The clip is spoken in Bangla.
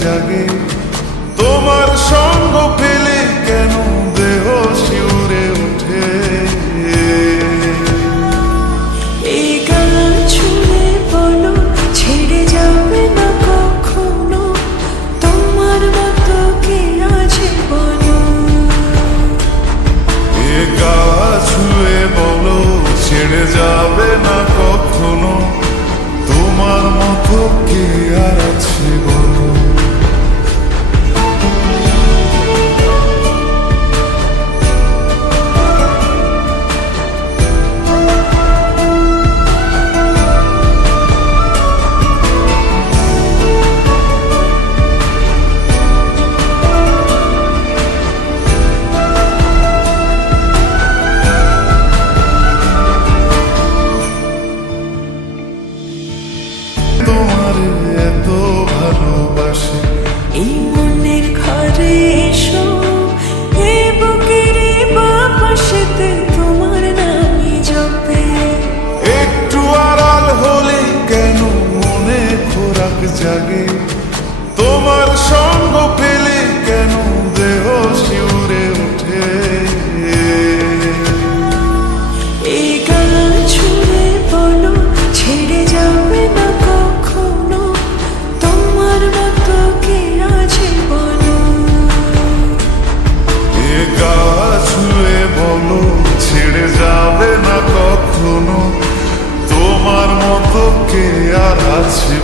জাগে। তোমার সঙ্গ পেলে কেন দেহ শিউরে ওঠে। এই গান শুনে বলো ছেড়ে যাবে না কখনো, তোমার মতো কে আছে বলো। এ গা ছুঁয়ে বলো ছেড়ে যাবে না কখনো, তোমার মতো কে আর আছে বলো। তোমার এত ভালোবাসে এই মনের ঘরে এসো, এই বুকের বাপাশেতে তোমার নামই জপে। একটু আড়াল হলে কেন মনে খোরাক জাগে। তোমার সঙ্গ পেলে কেন দেহ শিউরে ওঠে। এই গান শুনে বলো ছেড়ে যাবে না কখনো, তোমার মতো কে আছে বলো। এ গা ছুঁয়ে বলো ছেড়ে যাবে না কখনো, তোমার মতো কে আর আছে।